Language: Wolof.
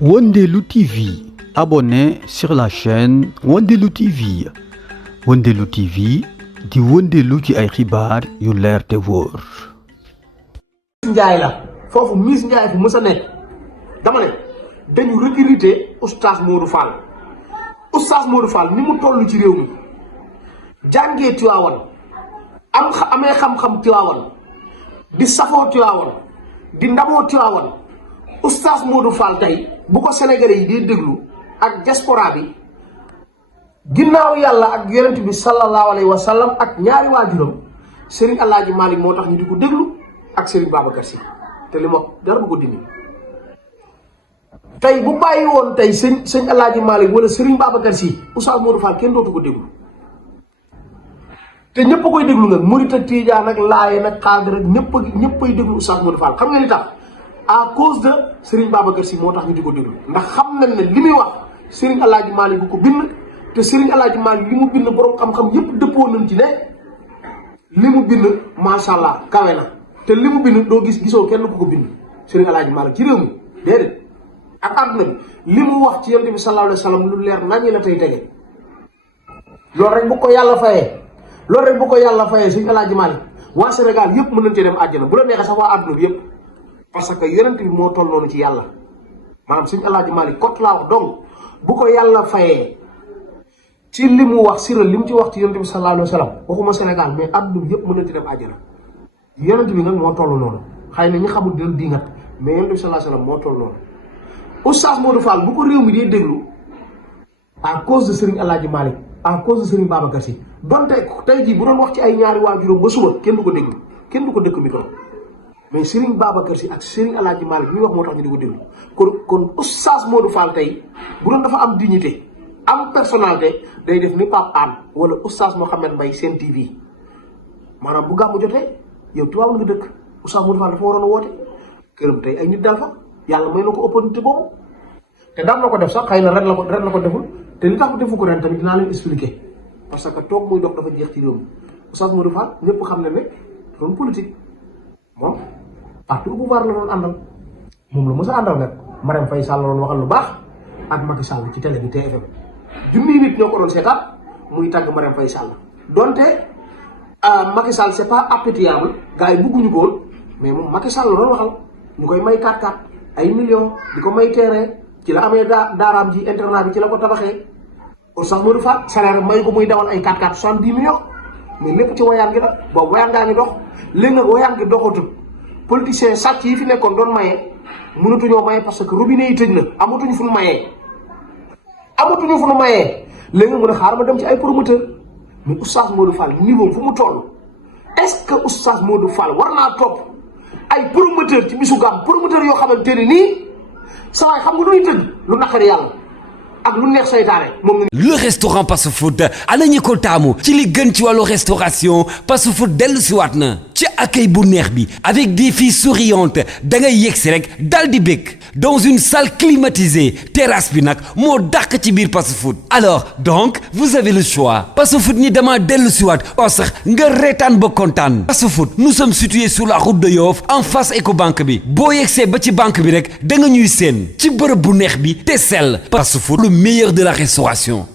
Wondelu TV. Abonnez sur la chaîne Wondelu TV. Wondelu TV di wëndeelu ci ay xibaar yu leer te wóor. Njaay la foofu Miss Njaay fu mës a nekk dama ne dañu recruter oustaz Modou Fall oustaz Modou Fall ni mu toll ci réew mi jàngee Tiwaawan amee xam-xam Tiwaawan di safoo Tiwaawan di ndamoo Tiwaawan oustaz Modou Fall tey bu ko Sénégalais yi di déglu ak diaspora bi ginnaaw yàlla ak yonent bi sallallahu alayhi wa sallam ak ñaari waajuram Serigne Alaaji Malick moo tax ñu di ko déglu ak Serigne Babacar Sy te li ma dara bu ko dindi tey bu bàyyi woon tey sëñ Alaaji Malick wala Serigne Babacar Sy oustaz Modou Fall kenn dootu ko déglu te ñëpp a koy déglu nag murit ak tijaan ak laayeen ak xaadir ak ñëpp ay déglu oustaz Modou Fall xam nga li tax à cause de Serigne Babacar Sy moo tax ñu di ko déglu ndax xam nañ ne li muy wax Serigne Alaaji Malick bu ko bind te Serigne Alaaji Malick li mu bind borom xam-xam yëpp dëppoo nañ ci ne li mu bind macha allah kawe na te li mu bind doo gisoo kenn ku ko bind Serigne Alaaji Malick ci réew mi déedéet ak àdduna bi li mu wax ci yonent bi sallallahu alayhi wa sallam lu leer nañu la tey tege loolu rek bu ko yàlla fayee Serigne Alaaji Malick waa Sénégal yëpp mën nañ cee dem àjjana bu la neexee sax waa àdduna bi yëpp parce que yonent bi moo toll noonu ci yàlla maanaam Serigne Alaaji Malick kot laa wax donc bu ko yàlla fayee ci li mu wax siral li mu ci wax ci yonent bi sallallahu alayhi wa sallam waxuma Sénégal mais àdduna bi yëpp mën nañ ci dem àjjana yonent bi nag moo toll noonu xëy na ñi xamul dina dingat mais yonent bi sallallahu alayhi wa sallam moo toll noonu oustaz Modou Fall bu ko réew mi dee déglu à cause de Serigne Alaaji Malick à cause de Serigne Babacar Sy donte tey jii bu doon wax ci ay ñaari waajuram ba suba kenn du ko déglu kenn du ko dëkk mi doon mais Serigne Babacar Sy ak Serigne Alaaji Malick mi wax moo tax ñu di ko déglu kon oustaz Modou Fall tey bu doon dafa am dignité am personnalité day def ni Pape Hann wala oustaz Mohamed Mbaye Sen TV maanaam bu gàmmu jotee yow Tiwaawan nga dëkk oustaz Modou Fall dafa waroon a woote këram tey ay nit daal fa yàlla may na ko opportunité boobu te daan na ko def sax xëy na ren la ko deful te li tax mu defu ko ren tamit dinaa leen expliquer parce que toog muy dox dafa jeex ci réew mi oustaz Modou Fall ñëpp xam ne doon politique moom parti au pouvoir la doon àndal moom la mës a àndal nag Marème Faye Sall la doon waxal lu baax ak Macky Sall ci télé bi TFM junniy nit ñoo ko doon seetaat muy tàgg Marème Faye Sall donte Macky Sall c'est pas appréciable gars yi bëgguñu ko woon mais moom Macky Sall la doon waxal ñu koy may 4-4 ay millions di ko may terrain ci la amee daaraam ji internat bi ci la ko tabaxee oustaz Modou Fall salaire may ko muy dawal ay 4-4 70 millions mais lépp ci wayaan gi la boobu wayaan ngaa ngi dox léegi nag wayaan gi doxatut politiciens sàcc yi fi nekkoon doon maye mënatuñoo maye parce que robinet yi tëj na amatuñu fu nu mayee léegi nga mën a xaar ma dem ci ay promoteur mais oustaz Modou Fall niveau fu mu toll est-ce que oustaz Modou Fall war naa topp ay promoteur ci bisu gàmm promoteur yoo xamante ne nii saa waay xam nga lu ñuy tëj lu naqari yàlla ak lu neex saytaane moom nga. Le restaurant Passe Food ana ñi ko taamu ci li gën ci wàllu restauration Passe Food dellu si waat na ci accueil bu neex bi avec des filles souriantes da ngay yegsi rek dal di bëgg dans une salle climatisée terrasse bi nag moo dàq ci biir Passe Food alors donc vous avez le choix Passe Food ni dama dellu si waat oo sax nga reetaan ba kontaan Passe Food nous sommes situés sur la route de Yoff en face Ecobank bi boo yegsee ba ci banque bi rek da nga ñuy seen ci bërëb bu neex bi te sell Passe Food le meilleur de la restauration